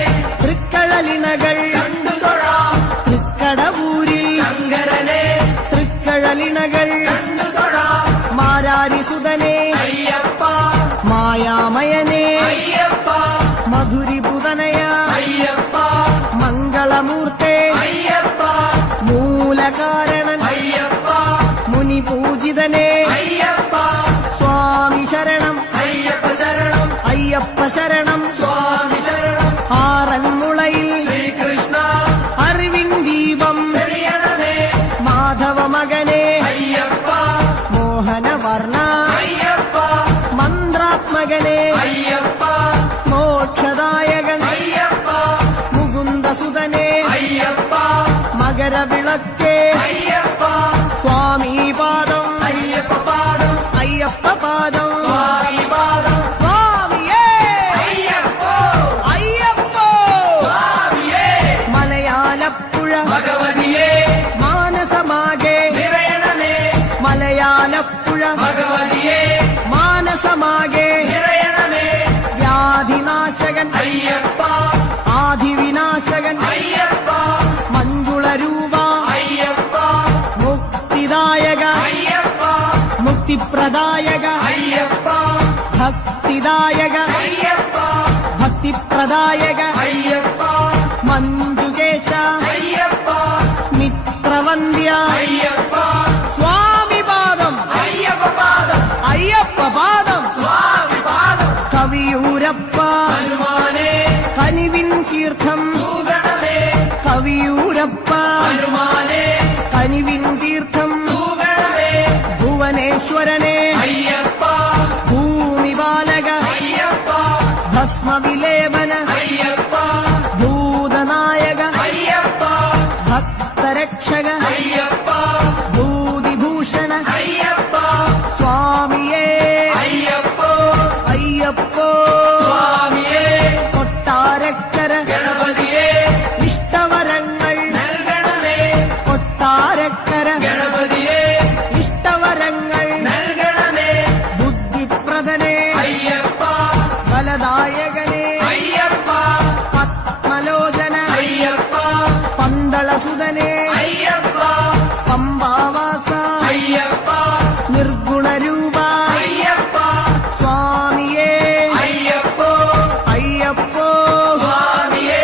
ഫലദായക അയ്യപ്പ മഞ്ജുകേശ അയ്യപ്പ മിത്രവന്ദ്യ അയ്യപ്പ സ്വാമി പാദം അയ്യപ്പ പാദം അയ്യപ്പ പാദം സ്വാമി പാദം കവിയൂരപ്പ ഹനുമാനേ കനിവിൻ തീർത്ഥം തൂകണമേ കവിയൂരപ്പ ഹനുമാനേ കനിവിൻ തീർത്ഥം തൂകണമേ ഭുവനേശ്വരനെ അയ്യപ്പ ഭൂമി ബാലക അയ്യപ്പ ഭസ്മവിലേപന അയ്യപ്പ ഭൂതനായക അയ്യപ്പ ഭക്തരക്ഷക അയ്യപ്പ ഭൂതിഭൂഷണ അയ്യപ്പ സ്വാമിയേ അയ്യപ്പോ അയ്യപ്പോ സ്വാമിയേ കൊട്ടാരക്കര ഗണപതിയേ ഇഷ്ടവരങ്ങൾ നൽകണമേ കൊട്ടാരക്കര ഗണപതിയേ ഇഷ്ടവരങ്ങൾ നൽകണമേ ബുദ്ധിപ്രദനെ അയ്യപ്പ ഫലദായകനെ അയ്യപ്പ പത്മലോചന അയ്യപ്പ പന്തളസുതനെ അയ്യപ്പ പമ്പാവാസ അയ്യപ്പ നിർഗുണരൂപ അയ്യപ്പ സ്വാമിയേ അയ്യപ്പോ അയ്യപ്പോ സ്വാമിയേ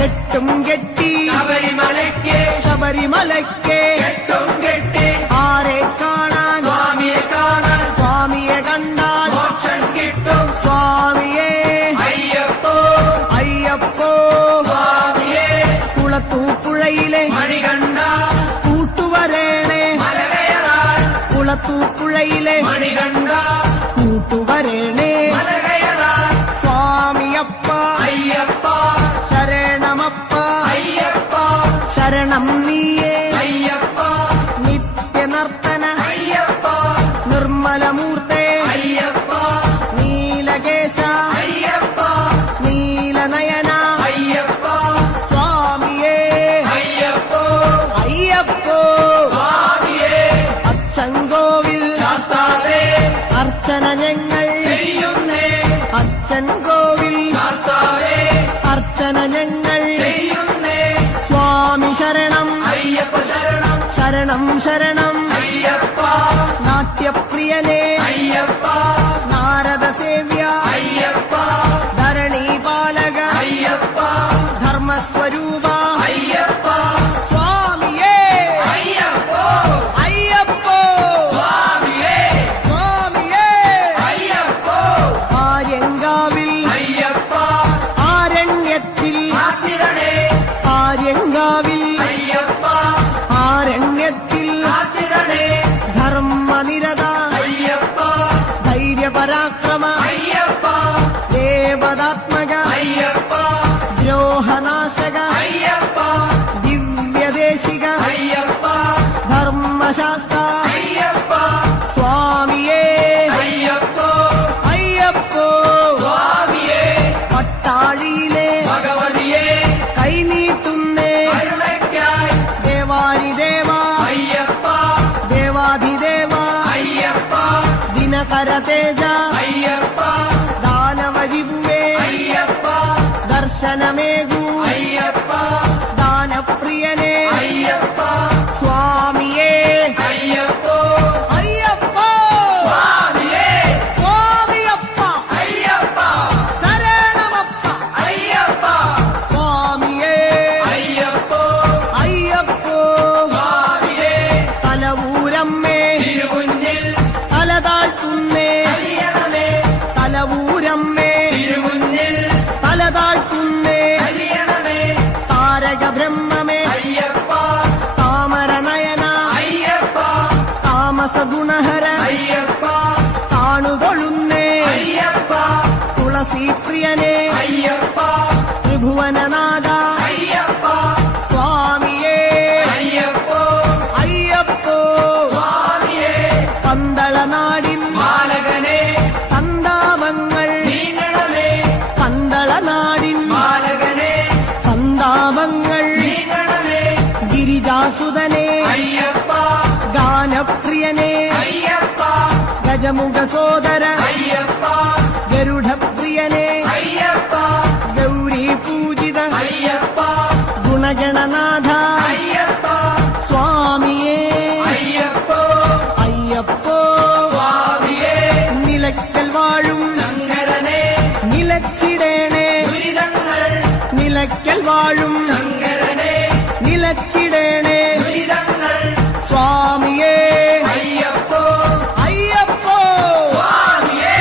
കെട്ടും കെട്ടി ശബരിമലയ്ക്ക് ശബരിമലയ്ക്ക് കെട്ടും കെട്ടി ആരെ കാണാൻ സ്വാമിയെ കാണാൻ സ്വാമിയെ കണ്ടാൽ മോക്ഷം കിട്ടും സ്വാമിയേ അയ്യപ്പോ അയ്യപ്പോ സ്വാമിയേ കുളത്തൂപ്പുഴയിലെ മണികണ്ഠ കൂട്ടുവരേണേ മലകയറാൻ കുളത്തൂപ്പുഴയിലെ മണികണ്ഠ കൂട്ടുവരേണേ മലകയറാൻ സ്വാമിയപ്പ അയ്യപ്പ ശരണമപ്പ അയ്യപ്പ ശരണം നീയേ അയ്യപ്പ നിത്യനർത്തന അയ്യപ്പ നിർമ്മലമൂർത്തേ അയ്യപ്പ നീലകേശ അയ്യപ്പ നീലനയന അയ്യപ്പ സ്വാമിയേ അയ്യപ്പോ അയ്യപ്പോ സ്വാമിയേ അച്ചൻകോവിൽ ശാസ്താവേ അർച്ചന ഞങ്ങൾ ചെയ്യുന്നേ അച്ഛൻ കോവിൽ ശാസ്താവേ അർച്ചന ഞങ്ങൾ ചെയ്യുന്നേ സ്വാമി ശരണം അയ്യപ്പ ശരണം ശരണം ശരണം അയ്യപ്പ നാട്യപ്രിയനെ അയ്യപ്പ നാരദ സേവ്യ അയ്യപ്പ ധരണി പാലക അയ്യപ്പ ധർമ്മസ്വരൂപ അയ്യപ്പ സ്വാമിയേ അയ്യപ്പോ അയ്യപ്പോ സ്വാമിയേ സ്വാമിയേ അയ്യപ്പോ ആര്യങ്കാവിൽ അയ്യപ്പ ആരണ്യത്തിൽ കാത്തിടണേ ആര്യങ്കാവിൽ അയ്യപ്പ ആരണ്യത്തിൽ കാത്തിടണേ ധർമ്മനിരത അയ്യപ്പ ധൈര്യപരാക്രമ അയ്യപ്പ ദേവതാത്മക അയ്യപ്പ ദ്രോഹനാശക അയ്യപ്പ ദിവ്യദേശിക അയ്യപ്പ ധർമ്മശാസ്ത്ര അയ്യപ്പ സ്വാമിയേ അയ്യപ്പോ അയ്യപ്പോ സ്വാമിയേ പട്ടാഴിയിലെ ഭഗവതിയേ കൈനീട്ടുന്നേ കരുണയ്ക്കായി ദേവാരിദേവ അയ്യപ്പ ദേവാധിദേവ അയ്യപ്പ ദിനകര തേജ അയ്യപ്പ ദാനവരിവുവേ അയ്യപ്പ ദർശനമേകൂ അയ്യപ്പ ദാനപ്രിയനെ അയ്യപ്പ സ്വാമിയേ അയ്യപ്പോ അയ്യപ്പോ സ്വാമിയേ സ്വാമിയപ്പ അയ്യപ്പ ശരണമപ്പ അയ്യപ്പ സ്വാമിയേ അയ്യപ്പോ അയ്യപ്പോ സ്വാമിയേ തലവൂരമ്മേ തിരുമുന്നിൽ തലതാഴ്ത്തുന്നേ അലിയണമേ തലവൂരമ്മേ തിരുമുന്നിൽ തലതാഴ്ത്തുന്നേ അലിയണമേ താരക ബ്രഹ്മമേ അയ്യപ്പ താമരനയന അയ്യപ്പ താമസഗുണഹര അയ്യപ്പ താണുതൊഴുന്നേ അയ്യപ്പ തുളസീപ്രിയനെ അയ്യപ്പ ത്രിഭുവനനാഥ അയ്യപ്പ സ്വാമിയേ അയ്യപ്പോ അയ്യപ്പോ സ്വാമിയേ പന്തളനാടിൻ ബാലകനെ സന്താപങ്ങൾ നീങ്ങണമേ പന്തളനാടിൻ ബാലകനെ സന്താപങ്ങൾ നീങ്ങണമേ ഗിരിജാസുതനെ അയ്യപ്പ ഗാനപ്രിയനെ അയ്യപ്പ ഗജമുഖ സോദര അയ്യപ്പ ഗരുഡപ്രിയനെ അയ്യപ്പ ഗൗരി പൂജിത അയ്യപ്പ ഗുണഗണനാഥ അയ്യപ്പ സ്വാമിയേ അയ്യപ്പോ അയ്യപ്പോ സ്വാമിയേ നിലയ്ക്കൽ വാഴും ശങ്കരനെ നിലച്ചിടേണേ ദുരിതങ്ങൾ നിലയ്ക്കൽ വാഴും ശങ്കരനെ നിലച്ചിടേണേ ദുരിതങ്ങൾ സ്വാമിയേ അയ്യപ്പോ അയ്യപ്പോ സ്വാമിയേ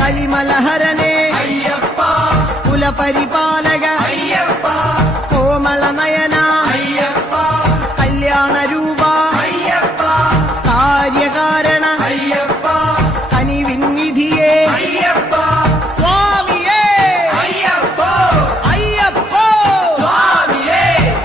കലിമലഹരനെ അയ്യപ്പ കുലപരിപാലക അയ്യപ്പ കോമള നയന അയ്യപ്പ കല്യാണ രൂപ അയ്യപ്പ കാര്യകാരണ അയ്യപ്പ കനിവിന്നിധിയേ അയ്യപ്പ സ്വാമിയേ അയ്യപ്പോ അയ്യപ്പോ സ്വാമിയേ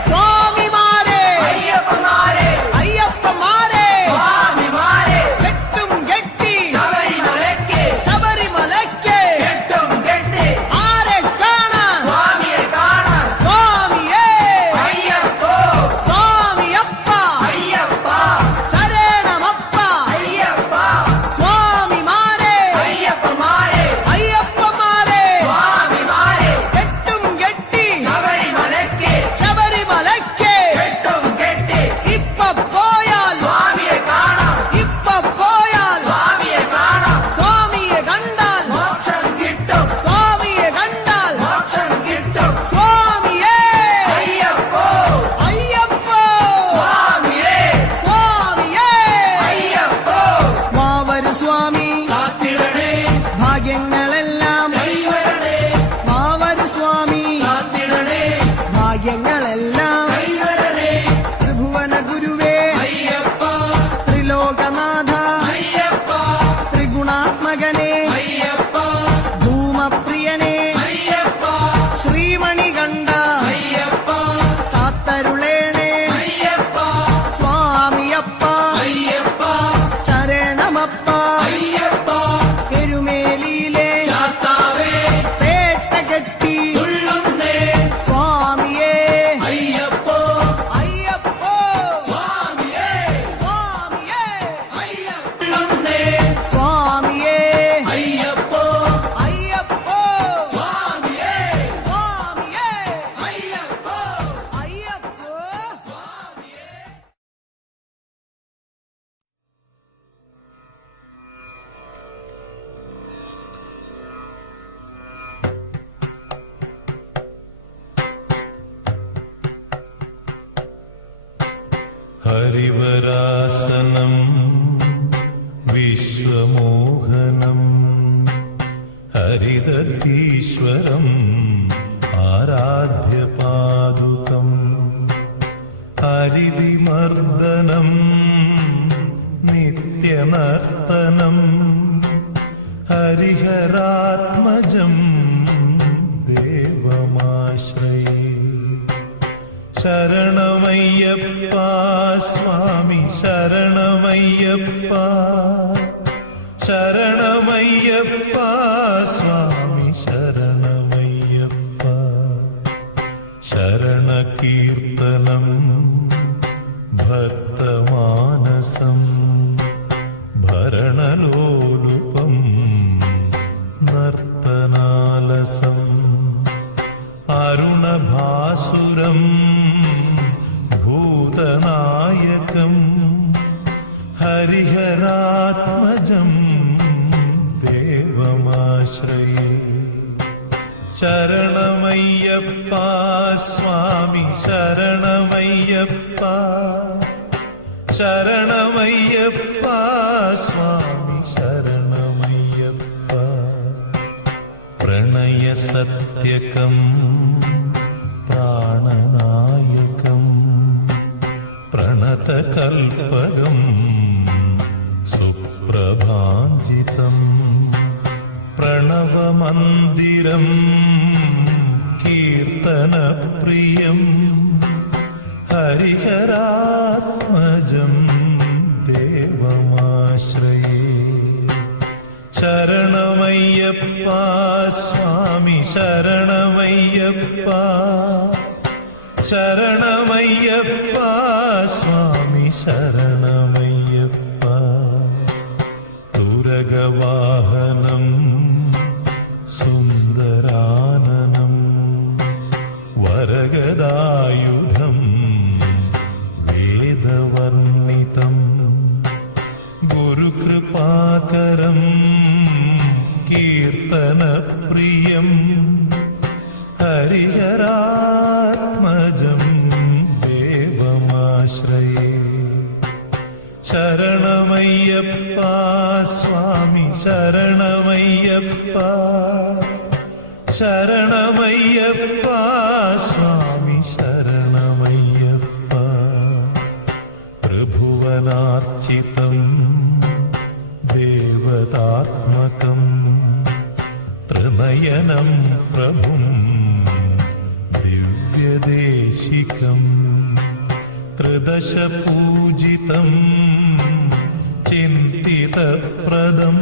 സ്വാമിമാരെ അയ്യപ്പമാരെ അയ്യപ്പമാരെ സ്വാമിമാരെ കെട്ടും കെട്ടി ശബരിമലയ്ക്ക് ശബരിമലയ്ക്ക് കെട്ടും കെട്ടി ആരെ കാണാൻ സ്വാമിയെ കാണാൻ സ്വാമിയേ അയ്യപ്പോ സ്വാമിയപ്പ അയ്യപ്പ ശരണമപ്പ അയ്യപ്പ സ്വാമിമാരെ അയ്യപ്പമാരെ അയ്യപ്പമാരെ സ്വാമിമാരെ കെട്ടും കെട്ടി ശബരിമലയ്ക്ക് ശബരിമലയ്ക്ക് കെട്ടും കെട്ടി ഇപ്പ പോയാൽ സ്വാമിയെ കാണാം ഇപ്പ പോയാൽ സ്വാമിയെ കാണാം സ്വാമിയെ കണ്ടാൽ മോക്ഷം കിട്ടും സ്വാമിയെ കണ്ടാൽ മോക്ഷം കിട്ടും സ്വാമിയേ അയ്യപ്പോ അയ്യപ്പോ സ്വാമിയേ സ്വാമിയേ അയ്യപ്പോ മാവരു സ്വാമി കാത്തിടണേ ഭാഗ്യങ്ങളെല്ലാം കൈവരണേ മാവരു സ്വാമി കാത്തിടണേ ഭാഗ്യങ്ങളെല്ലാം കൈവരണേ ത്രിഭുവന ഗുരുവേ അയ്യപ്പ ത്രിലോകനാഥ അയ്യപ്പ ത്രിഗുണാത്മകനെ അയ്യപ്പ ധൂമപ്രിയനെ അയ്യപ്പ ശ്രീമണി കണ്ട അയ്യപ്പ കാത്തരുളേണേ അയ്യപ്പ സ്വാമിയപ്പ അയ്യപ്പ ശരണമപ്പ അയ്യപ്പ എരുമേലിയിലെ ശാസ്താവേ പേട്ട കെട്ടി തുള്ളുന്നേ സ്വാമിയേ അയ്യപ്പോ അയ്യപ്പോ സ്വാമിയേ സ്വാമിയേ അയ്യപ്പുള്ളുന്നേ സ്വാമിയേ അയ്യപ്പോ അയ്യപ്പോ സ്വാമിയേ സ്വാമിയേ അയ്യപ്പോ അയ്യപ്പോ ഹരിവരാസനം വിശ്വമോഹനം ഹരിദധീശ്വരം ആരാധ്യപാദുകം ഹരിവിമർദ്ദനം നിത്യനർത്തനം ഹരിഹരാത്മജം ദേവമാശ്രയേ ശരണമയ്യപ്പ സ്വാമി ശരണമയ്യപ്പ ശരണമയ്യപ്പ സ്വാമി ശരണമയ്യപ്പ ശരണകീർത്തനം ഭക്തമാനസം ഭരണലോലുപം നർത്തനാലസം അരുണഭാസുരം ഭൂതനായകം ഹരിഹരാത്മജം ദേവമാശ്രയേ ശരണമയ്യപ്പ സ്വാമി ശരണമയ്യപ്പ ശരണമയ്യപ്പ സ്വാമി ശരണമയ്യപ്പ പ്രണയസത്യകം പ്രാണനായകം പ്രണതകൽപകം സുപ്രഭാഞ്ജിതം പ്രണവമന്ദിരം കീർത്തനപ്രിയം ഹരിഹരാത്മജം ദേവമാശ്രയേ ശരണമയ്യപ്പ സ്വാമി ശരണമയ്യപ്പ ശരണമയ്യപ്പ സ്വാമി ശരണമയ്യപ്പ തുരഗവാഹനം സുന്ദരാനനം വരഗദായുധം വേദവർണിതം ഗുരുകൃപാകരം കീർത്തനപ്രിയം ഹരിഹരാ ശരണമയ്യപ്പ സ്വാമി ശരണമയ്യപ്പ ശരണമയ്യപ്പ സ്വാമി ശരണമയ്യപ്പ പ്രഭുവനാർച്ചിതം ദേവതാത്മകം ത്രിനയനം പ്രഭും ദിവ്യദേശികം ത്രിദശപൂജിതം ചിന്തിതപ്രദം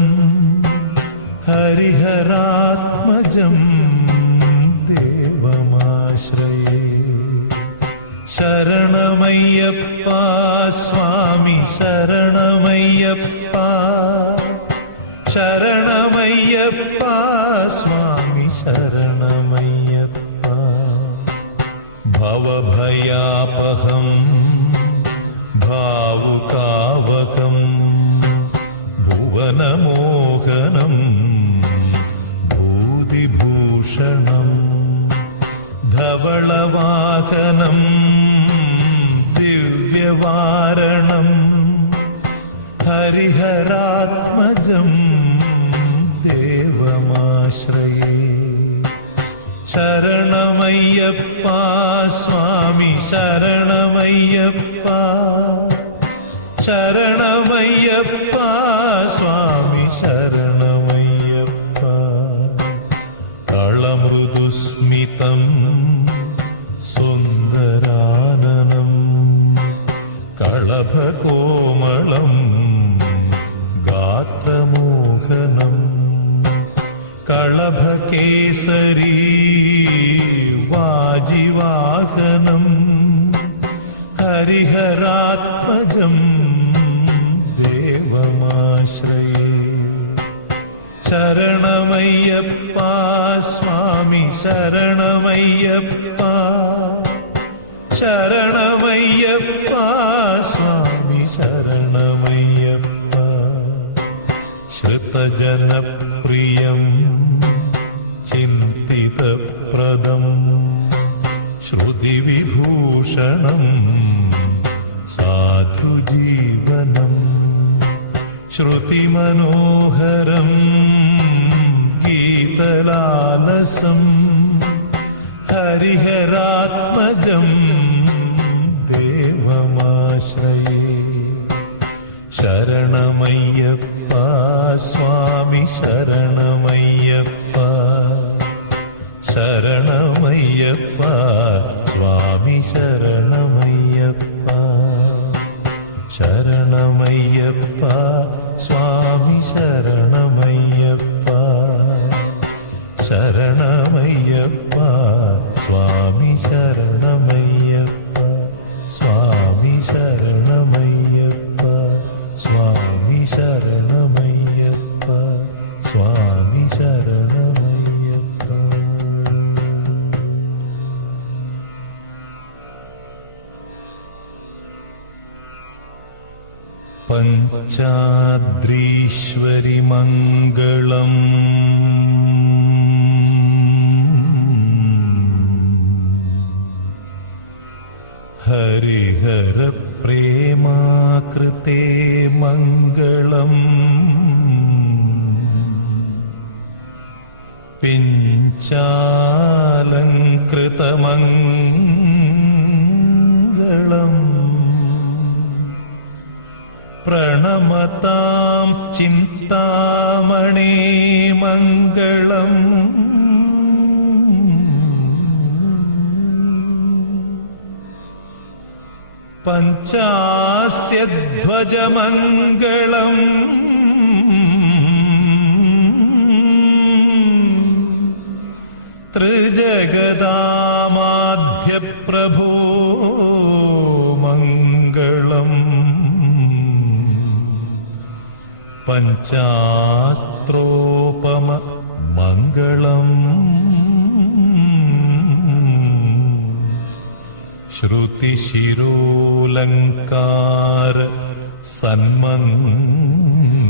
ഹരിഹരാത്മജം ദേവമാശ്രയേ ശരണമയ്യപ്പ സ്വാമി ശരണമയ്യപ്പ ശരണമയ്യപ്പ സ്വാമി ശരണമയ്യപ്പ ഭവഭയാപഹം ഭാവുകാവകം ഭുവനമോഹനം ഭൂതിഭൂഷണം ധവളവാഹനം ദിവ്യവാരണം ഹരിഹരാത്മജം ദേവമാശ്രയേ ശരണമയ്യപ്പ സ്വാമി ശരണമയ്യപ്പ ശരണമയ്യപ്പ സ്വാമി ശരണമയ്യപ്പ കളമൃദുസ്മിതം സുന്ദരാനനം കളഭകോമളം ഗാത്രമോഹനം കളഭകേസരീ വാജിവാഹനം ഹരിഹരാത്മജം ദേവമാശ്രയേ ശരണമയ്യപ്പ സ്വാമി ശരണമയ്യപ്പ ശരണമയ്യപ്പ സ്വാമി ശരണമയ്യപ്പ ശ്രുതജനപ്രിയം ചിന്തിതപ്രദം ശ്രുതിവിഭൂഷണം സാധുജീവനം ശ്രുതിമനോഹരം ഗീതലാലസം ഹരിഹരാത്മജം ദേവമാശ്രയേ ശരണമയ്യപ്പ സ്വാമി ശരണമയ്യപ്പ ശരണമയ്യപ്പ സ്വാമി ശരണമയ്യപ്പ ശരണമയ്യപ്പ സ്വാമി ശരണമയ്യപ്പ ശരണമയ്യപ്പ സ്വാമി ശരണമയ്യപ്പ സ്വാമി ശരണമയ്യപ്പ സ്വാമി ശരണമയ്യപ്പ സ്വാമി ശരണമയ്യപ്പ പഞ്ചാദ്രീശ്വരി മംഗളം ഹരിഹര പ്രേമാകൃതേ മംഗളം പിഞ്ചാലങ്കൃതമംഗളം പ്രണമതാം ചിന്താമണേ മംഗളം പഞ്ചാസ്യധ്വജമംഗളം ത്രിജഗദാമാധ്യപ്രഭോ മംഗളം പഞ്ചാസ്ത്രോപമ മംഗളം ശ്രുതിശിരോലങ്കാര സന്മംഗളം